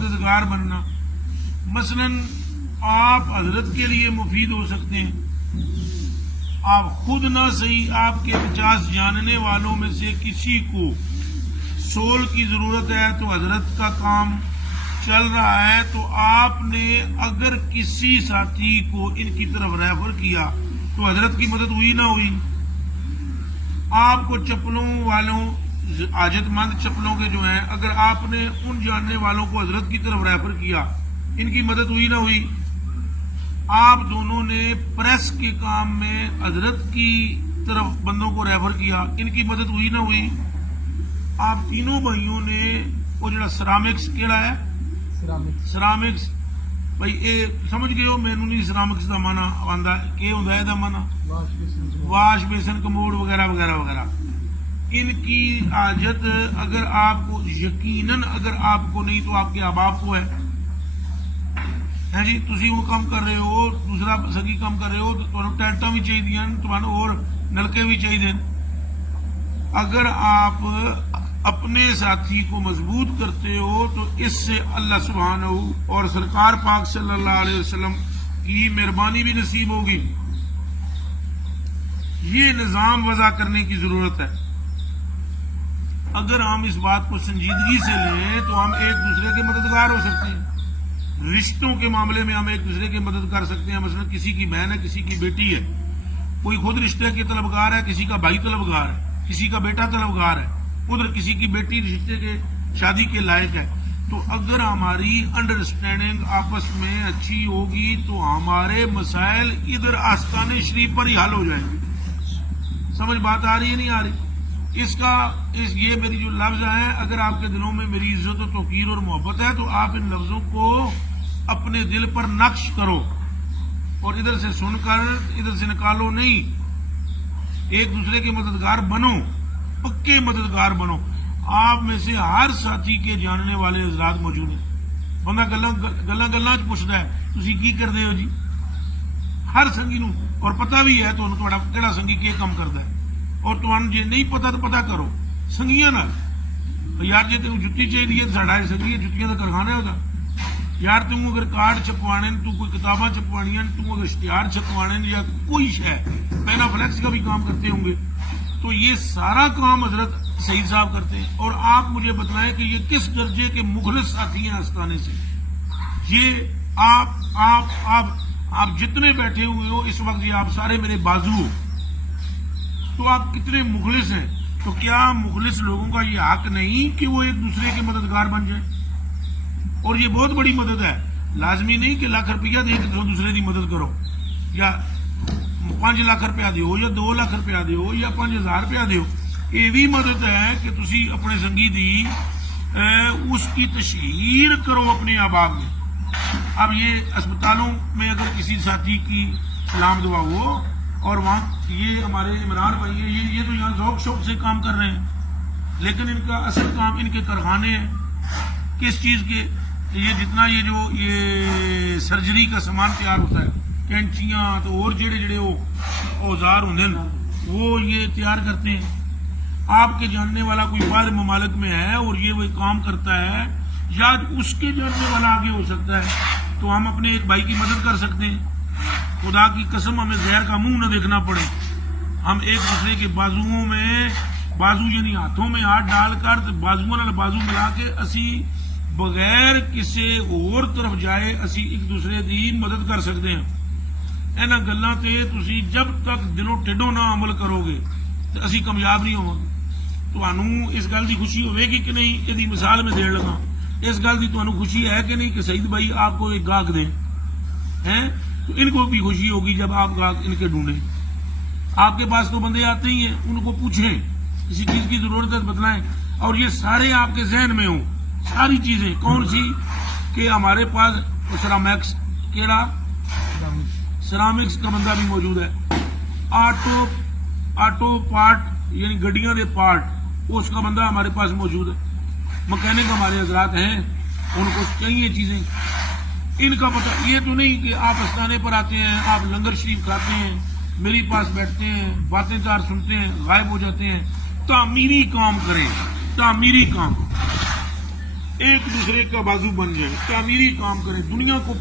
مددگار بننا. مثلاً آپ حضرت کے لیے مفید ہو سکتے ہیں. آپ خود نہ صحیح آپ کے 50 جاننے والوں میں سے کسی کو سول کی ضرورت ہے تو حضرت کا کام چل رہا ہے تو آپ نے اگر کسی ساتھی کو ان کی طرف ریفر کیا تو حضرت کی مدد ہوئی نہ ہوئی. آپ کو چپلوں والوں حاجت مند چپلوں کے جو ہیں اگر آپ نے ان جاننے والوں کو حضرت کی طرف ریفر کیا ان کی مدد ہوئی نہ ہوئی. آپ دونوں نے پریس کے کام میں حضرت کی طرف بندوں کو ریفر کیا ان کی مدد ہوئی نہ ہوئی. آپ تینوں بھائیوں نے وہ جڑا سرامکس کیڑا ہے سرامکس بھائی اے سمجھ گئے ہو مینوں نہیں سرامکس دا مانا آندا کی ہوندا ہے دا مانا واش بیسن کموڈ وغیرہ وغیرہ وغیرہ. ان کی حاجت اگر آپ کو یقیناً اگر آپ کو نہیں تو آپ کے احباب کو ہے جی تسی وہ کام کر رہے ہو دوسرا سنگی کام کر رہے ہو تو تمہیں ٹینٹاں بھی چاہیے تمہیں اور نلکے بھی چاہیے. اگر آپ اپنے ساتھی کو مضبوط کرتے ہو تو اس سے اللہ سبحانہ اور سرکار پاک صلی اللہ علیہ وسلم کی مہربانی بھی نصیب ہوگی. یہ نظام وضع کرنے کی ضرورت ہے. اگر ہم اس بات کو سنجیدگی سے لیں تو ہم ایک دوسرے کے مددگار ہو سکتے ہیں. رشتوں کے معاملے میں ہم ایک دوسرے کی مدد کر سکتے ہیں. مثلا کسی کی بہن ہے کسی کی بیٹی ہے کوئی خود رشتے کے طلبگار ہے کسی کا بھائی طلبگار ہے کسی کا بیٹا طلبگار ہے ادھر کسی کی بیٹی رشتے کے شادی کے لائق ہے. تو اگر ہماری انڈرسٹینڈنگ آپس میں اچھی ہوگی تو ہمارے مسائل ادھر آستانے شریف پر ہی حل ہو جائیں گے. سمجھ بات آ رہی ہے نہیں آ رہی؟ یہ میری جو لفظ ہیں اگر آپ کے دلوں میں میری عزت و توقیر اور محبت ہے تو آپ ان لفظوں کو اپنے دل پر نقش کرو اور ادھر سے سن کر ادھر سے نکالو نہیں. ایک دوسرے کے مددگار بنو پکے مددگار بنو. آپ میں سے ہر ساتھی کے جاننے والے حضرات موجود ہیں. بندہ گلاں پوچھتا ہے تسی کی کرتے ہو جی ہر سنگی نو اور پتہ بھی ہے تو کہڑا سنگی کی کام کرتا ہے اور تمہیں جی نہیں پتا تو پتا کرو سنگیاں نال. یار جی تین جتی چاہیے ساڈا سنگی جتیاں کا کارخانہ ہوگا. یار تم اگر کارڈ چھپوانے تو کوئی کتاباں چھپوانیاں تم اگر اشتہار چھپوانے یا کوئی شے پیرا فلیکس کا بھی کام کرتے ہوں گے تو یہ سارا کام حضرت سعید صاحب کرتے ہیں. اور آپ مجھے بتلائیں کہ یہ کس درجے کے مخلص ساتھی ہیں آستانے سے. یہ آپ جتنے بیٹھے ہوئے ہو اس وقت یہ آپ سارے میرے بازو ہو تو آپ کتنے مخلص ہیں. تو کیا مخلص لوگوں کا یہ حق نہیں کہ وہ ایک دوسرے کے مددگار بن جائیں؟ اور یہ بہت بڑی مدد ہے. لازمی نہیں کہ لاکھ روپیہ دے کے دوسرے کی مدد کرو یا 5 لاکھ روپیہ دیو یا 2 لاکھ روپیہ دیو یا 5000 روپیہ دیو. یہ بھی مدد ہے کہ تسی اپنے سنگی دی اس کی تشہیر کرو اپنے احباب میں. اب یہ اسپتالوں میں اگر کسی ساتھی کی سلام دعا ہو اور وہاں یہ ہمارے عمران بھائی ہیں یہ تو یہاں ذوق شوق سے کام کر رہے ہیں لیکن ان کا اصل کام ان کے کارخانے ہیں کس چیز کے. یہ جتنا یہ سرجری کا سامان تیار ہوتا ہے کینچیاں تو اور جڑے وہ اوزار ہوں وہ یہ تیار کرتے ہیں. آپ کے جاننے والا کوئی باہر ممالک میں ہے اور یہ وہ کام کرتا ہے یا اس کے جاننے والا آگے ہو سکتا ہے تو ہم اپنے ایک بھائی کی مدد کر سکتے ہیں. خدا کی قسم ہمیں زہر کا منہ نہ دیکھنا پڑے. ہم ایک دوسرے کے بازوؤں میں بازو یعنی ہاتھوں میں ہاتھ ڈال کر بازوؤں نال بازو ملا کے اسی بغیر کسی اور طرف جائے اسی ایک دوسرے کی مدد کر سکتے ہیں. انہاں گلاں تے تسی جب تک دلوں ٹھڈوں نہ عمل کرو گے تو اسی کامیاب نہیں ہوواں گے. تانوں اس گل کی خوشی ہوے گی کہ نہیں یہ مثال میں دین لگا اس گل کی تانوں خوشی ہے کہ نہیں کہ سعید بھائی آپ کو ایک گاہک دیں ہیں تو ان کو بھی خوشی ہوگی جب آپ گاہک ان کے ڈھونڈیں. آپ کے پاس تو بندے آتے ہی ہیں ان کو پوچھیں کسی چیز کی ضرورت ہے بتلائیں اور یہ سارے آپ کے ذہن میں ہوں. ساری چیزیں کون سی کہ ہمارے پاس سرامکس کیڑا سرامکس کا بندہ بھی موجود ہے. آٹو پارٹ یعنی گڈیاں دے پارٹ اس کا بندہ ہمارے پاس موجود ہے. مکینک ہمارے حضرات ہیں ان کو چاہیے چیزیں ان کا پتہ. یہ تو نہیں کہ آپ استانے پر آتے ہیں آپ لنگر شریف کھاتے ہیں میری پاس بیٹھتے ہیں باتیں چار سنتے ہیں غائب ہو جاتے ہیں. تعمیری کام کریں تعمیری کام. ایک دوسرے کا بازو بن جائیں, تعمیری کام کریں, دنیا کو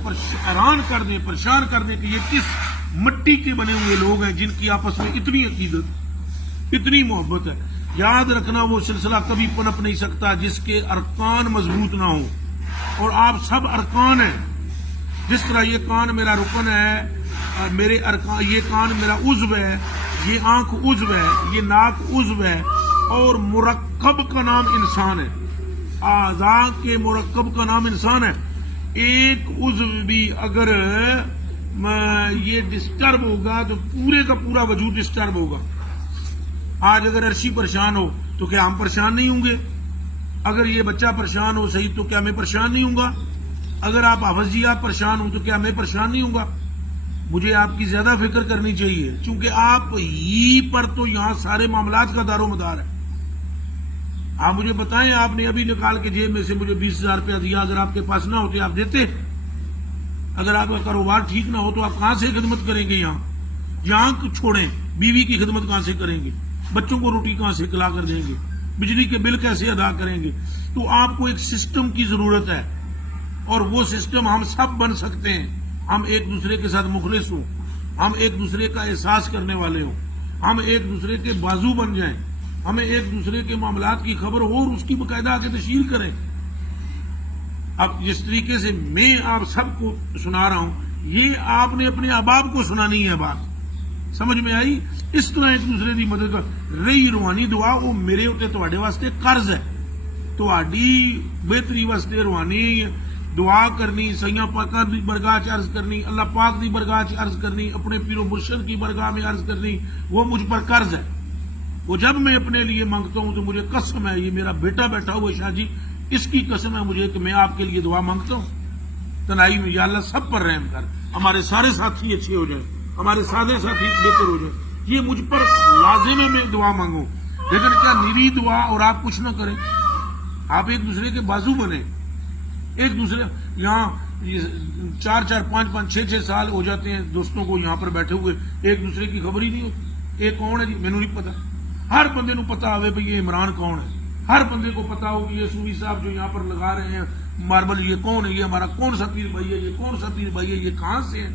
حیران کر دیں, پریشان کر دیں کہ یہ کس مٹی کے بنے ہوئے لوگ ہیں جن کی آپس میں اتنی عقیدت, اتنی محبت ہے. یاد رکھنا وہ سلسلہ کبھی پنپ نہیں سکتا جس کے ارکان مضبوط نہ ہوں, اور آپ سب ارکان ہیں. جس طرح یہ کان میرا رکن ہے, میرے ارکان, یہ کان میرا عضو ہے, یہ آنکھ عضو ہے, یہ ناک عضو ہے, اور مرکب کا نام انسان ہے. اعضاء کے مرکب کا نام انسان ہے. ایک عضو بھی اگر یہ ڈسٹرب ہوگا تو پورے کا پورا وجود ڈسٹرب ہوگا. آج اگر عرشی پریشان ہو تو کیا ہم پریشان نہیں ہوں گے؟ اگر یہ بچہ پریشان ہو صحیح تو کیا میں پریشان نہیں ہوں گا؟ اگر آپ حافظ جی آپ پریشان ہوں تو کیا میں پریشان نہیں ہوں گا؟ مجھے آپ کی زیادہ فکر کرنی چاہیے, چونکہ آپ ہی پر تو یہاں سارے معاملات کا دار و مدار ہے. آپ مجھے بتائیں, آپ نے ابھی نکال کے جیب میں سے مجھے 20,000 روپیہ دیا, اگر آپ کے پاس نہ ہوتے آپ دیتے؟ اگر آپ کا کاروبار ٹھیک نہ ہو تو آپ کہاں سے خدمت کریں گے؟ یہاں چھوڑیں, بیوی کی خدمت کہاں سے کریں گے؟ بچوں کو روٹی کہاں سے کھلا کر دیں گے؟ بجلی کے بل کیسے ادا کریں گے؟ تو آپ کو ایک سسٹم کی ضرورت ہے, اور وہ سسٹم ہم سب بن سکتے ہیں. ہم ایک دوسرے کے ساتھ مخلص ہوں, ہم ایک دوسرے کا احساس کرنے والے ہوں, ہم ایک دوسرے کے بازو بن جائیں, ہمیں ایک دوسرے کے معاملات کی خبر ہو اور اس کی باقاعدہ آگے تشہیر کریں. اب جس طریقے سے میں آپ سب کو سنا رہا ہوں, یہ آپ نے اپنے احباب کو سنانی ہے بات. سمجھ میں آئی؟ اس طرح ایک دوسرے کی مدد کر رہی. روحانی دعا وہ میرے اتنے تواڈے واسطے قرض ہے. تواڈی بہتری واسطے روحانی دعا کرنی, سیاں پاکاں دی برگاہ چ عرض کرنی, اللہ پاک دی برگاہ چ عرض کرنی, اپنے پیر و مرشد کی برگاہ میں عرض کرنی, وہ مجھ پر قرض ہے. وہ جب میں اپنے لیے مانگتا ہوں تو مجھے قسم ہے, یہ میرا بیٹا بیٹھا ہوا شاہ جی, اس کی قسم ہے مجھے کہ میں آپ کے لیے دعا مانگتا ہوں تنہائی میں, یا اللہ سب پر رحم کر, ہمارے سارے ساتھی اچھے ہو جائیں, ہمارے سارے ساتھی بہتر ہو جائیں. یہ مجھ پر لازم ہے میں دعا مانگوں. لیکن کیا نیری دعا اور آپ کچھ نہ کریں؟ آپ ایک دوسرے کے بازو بنیں. ایک دوسرے یہاں 4-4, 5-5, 6-6 سال ہو جاتے ہیں دوستوں کو یہاں پر بیٹھے ہوئے, ایک دوسرے کی خبر ہی نہیں ہوتی. یہ کون ہے جی؟ مینوں نہیں پتا. ہر بندے نو پتا ہوئے بھئی یہ عمران کون ہے, ہر بندے کو پتا ہو کہ یہ سوری صاحب جو یہاں پر لگا رہے ہیں ماربل, یہ کون ہے, یہ ہمارا کون سا پیر بھائی ہے, یہ کون سا پیر بھائی ہے, یہ کہاں سے ہے.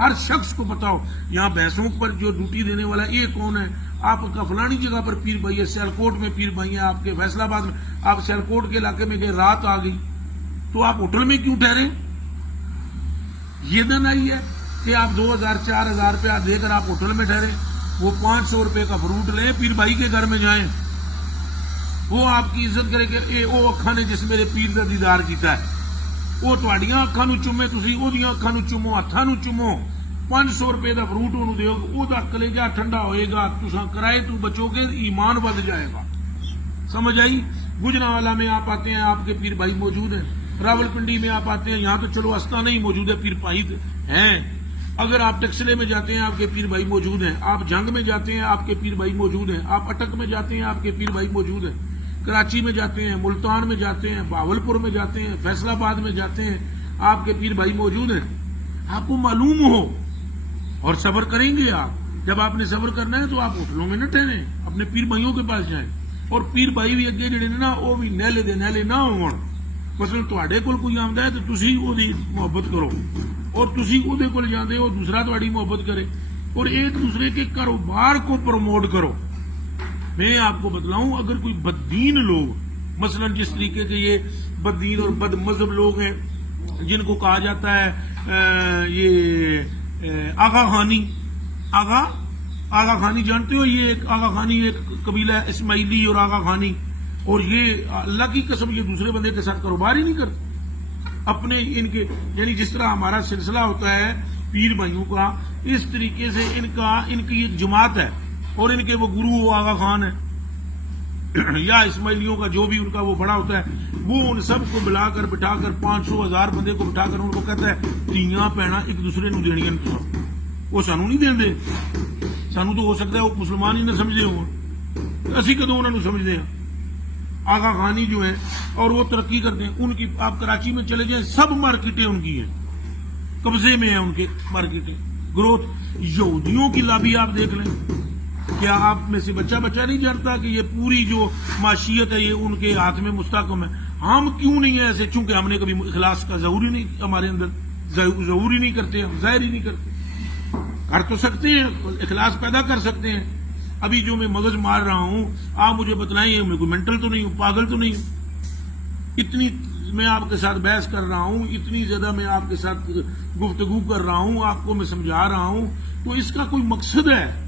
ہر شخص کو پتا ہو. یہاں بھینسوں پر جو ڈیوٹی دینے والا ہے یہ کون ہے, آپ کا فلانی جگہ پر پیر بھائی ہے, سیالکوٹ میں پیر بھائی ہیں, آپ کے فیصلہ آباد میں, آپ سیالکوٹ کے علاقے میں گئے, رات آ گئی تو آپ ہوٹل میں کیوں ٹھہرے؟ یہ دن آئی ہے کہ آپ 2,000-4,000 روپیہ دے کر آپ ہوٹل میں ٹھہرے, وہ 500 روپے کا فروٹ لیں, پیر بھائی کے گھر میں جائیں, وہ آپ کی عزت کرے کہ وہ اکھاں نے جس میرے پیر کا دیدار کیتا ہے, وہ تواڈیاں اکھاں نو چومے, تسی اودیاں اکھاں نو چومو, ہتھاں نو چومو, 500 روپے کا فروٹ انہوں دیو, وہ دا کلیجہ ٹھنڈا ہوئے گا, تساں کرائے تو بچو گے, ایمان بڑھ جائے گا. سمجھ آئی؟ گجرانوالہ میں آپ آتے ہیں, آپ کے پیر بھائی موجود ہیں. راول پنڈی میں آپ آتے ہیں, یہاں تو چلو استانہ ہی موجود ہے, پیر بھائی ہیں. اگر آپ ٹکسلے میں جاتے ہیں آپ کے پیر بھائی موجود ہیں, آپ جنگ میں جاتے ہیں آپ کے پیر بھائی موجود ہیں, آپ اٹک میں جاتے ہیں آپ کے پیر بھائی موجود ہیں, کراچی میں جاتے ہیں, ملتان میں جاتے ہیں, بہاولپور میں جاتے ہیں, فیصل آباد میں جاتے ہیں, آپ کے پیر بھائی موجود ہیں. آپ کو معلوم ہو اور صبر کریں گے آپ. جب آپ نے صبر کرنا ہے تو آپ ہوٹلوں میں نہ ٹھہریں, اپنے پیر بھائیوں کے پاس جائیں. اور پیر بھائی بھی اگے جڑے نا وہ بھی نیلے دے نیلے نہ ہون. مثلا تواڈے کول کوئی آندا ہے تو تسی اودی محبت کرو, اور تسی اودے کول جاندے ہو دوسرا تواڈی محبت کرے, اور ایک دوسرے کے کاروبار کو پروموٹ کرو. میں آپ کو بتلاؤں, اگر کوئی بددین لوگ, مثلا جس طریقے سے یہ بددین اور بد مذہب لوگ ہیں جن کو کہا جاتا ہے یہ آغا خانی, آغا خانی جانتے ہو, یہ ایک آغا خانی ایک قبیلہ ہے, اسماعیلی اور آغا خانی, اور یہ اللہ کی قسم یہ دوسرے بندے کے ساتھ کاروبار ہی نہیں کرتے اپنے ان کے. یعنی جس طرح ہمارا سلسلہ ہوتا ہے پیر بھائیوں کا, اس طریقے سے ان کی ایک جماعت ہے, اور ان کے وہ گرو آغا خان ہے یا اسماعیلیوں کا جو بھی ان کا وہ بڑا ہوتا ہے, وہ ان سب کو ملا کر بٹھا کر 500,000 بندے کو بٹھا کر ان کو کہتا ہے تیاں پینا ایک دوسرے نو دینیاں. وہ سانو نہیں دین دے, سانو تو ہو سکتا ہے وہ مسلمان ہی نہ سمجھتے ہوں, اسی کدوں انہوں نے سمجھتے ہیں. آغا خانی جو ہیں اور وہ ترقی کرتے ہیں, ان کی آپ کراچی میں چلے جائیں, سب مارکیٹیں ان کی ہیں, قبضے میں ہیں ان کے مارکیٹیں, گروتھ. یہودیوں کی لابی آپ دیکھ لیں, کیا آپ میں سے بچہ نہیں جانتا کہ یہ پوری جو معاشیت ہے یہ ان کے ہاتھ میں مستحکم ہے. ہم کیوں نہیں ہیں ایسے؟ چونکہ ہم نے کبھی اخلاص کا ظہور ہی نہیں، ہمارے اندر ظہور ہی نہیں کرتے، ہم ظاہر ہی نہیں کرتے۔ کر تو سکتے ہیں، اخلاص پیدا کر سکتے ہیں۔ ابھی جو میں مغز مار رہا ہوں، آپ مجھے بتلائیں، میں کوئی مینٹل تو نہیں ہوں، پاگل تو نہیں ہوں؟ اتنی میں آپ کے ساتھ بحث کر رہا ہوں، اتنی زیادہ میں آپ کے ساتھ گفتگو کر رہا ہوں، آپ کو میں سمجھا رہا ہوں، تو اس کا کوئی مقصد ہے؟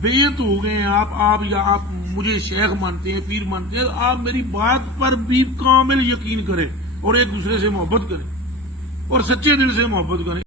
بیعت ہو گئے ہیں آپ یا آپ مجھے شیخ مانتے ہیں، پیر مانتے ہیں، آپ میری بات پر بھی کامل یقین کریں اور ایک دوسرے سے محبت کریں اور سچے دل سے محبت کریں۔